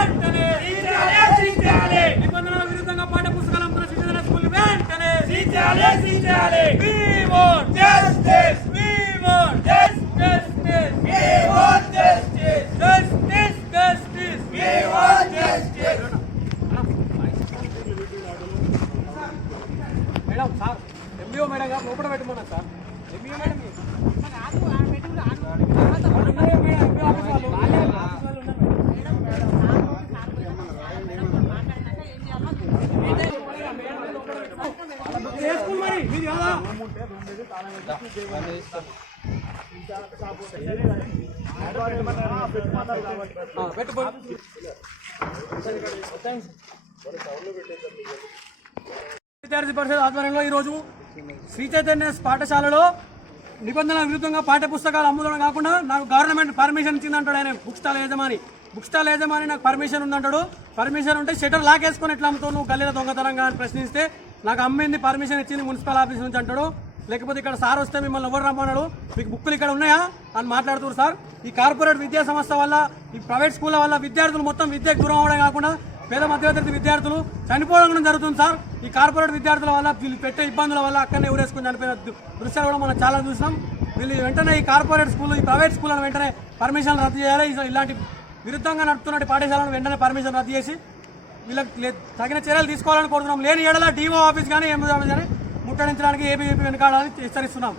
వెంటనే నిబంధనల విరుద్ధంగా పాఠ్య పుస్తకాలు అమ్ముతున్న శిక్షణ స్కూల్ వెంటనే మేడం సార్ ఎంబీఓ మేడం గారు లోపల పెట్టమన్నారు సార్? ఎంబీఓ మేడం విద్యార్థి పరిషత్ ఆధ్వర్యంలో ఈరోజు శ్రీ చైతన్య పాఠశాలలో నిబంధనల విరుద్ధంగా పాఠ్య పుస్తకాలు అమ్ముదడం కాకుండా నాకు గవర్నమెంట్ పర్మిషన్ ఇచ్చిందంటాడు ఆయన బుక్ స్టాల్ యజమాని. బుక్ స్టాల్ యజమాని నాకు పర్మిషన్ ఉందంటాడు. పర్మిషన్ ఉంటే షటర్ లాక్ వేసుకొని ఎట్లా అమ్ముతావు నువ్వు గల్లీల దొంగతనంగా అని ప్రశ్నిస్తే నాకు అమ్మింది పర్మిషన్ ఇచ్చింది మున్సిపల్ ఆఫీస్ నుంచి అంటాడు. లేకపోతే ఇక్కడ సార్ వస్తే మిమ్మల్ని ఎవరు రమ్మన్నాడు? మీకు బుక్కులు ఇక్కడ ఉన్నాయా? అని మాట్లాడుతున్నారు సార్. ఈ కార్పొరేట్ విద్యా సంస్థ వల్ల ఈ ప్రైవేట్ స్కూళ్ళ వల్ల విద్యార్థులు మొత్తం విద్యకు దూరం అవడం కాకుండా పేద మధ్యతరగతి విద్యార్థులు చనిపోవడం కూడా జరుగుతుంది సార్. ఈ కార్పొరేట్ విద్యార్థుల వల్ల వీళ్ళు పెట్టే ఇబ్బందుల వల్ల అక్కడనే ఊరేసుకుని చనిపోయిన దృశ్యాలు కూడా మనం చాలా చూసినాం. వీళ్ళు వెంటనే ఈ కార్పొరేట్ స్కూల్ ఈ ప్రైవేట్ స్కూళ్ళను వెంటనే పర్మిషన్ రద్దు చేయాలి. ఇలాంటి విరుద్ధంగా నడుపుతున్న పాఠశాలను వెంటనే పర్మిషన్ రద్దు చేసి వీళ్ళకి తగిన చర్యలు తీసుకోవాలని కోరుతున్నాం. లేని ఏడల డీఓ ఆఫీస్ కానీ ఎంఓ ఆఫీస్ కానీ ముట్టడించడానికి ఏబీఏపీ వెనుకాడాలని హెచ్చరిస్తున్నాం.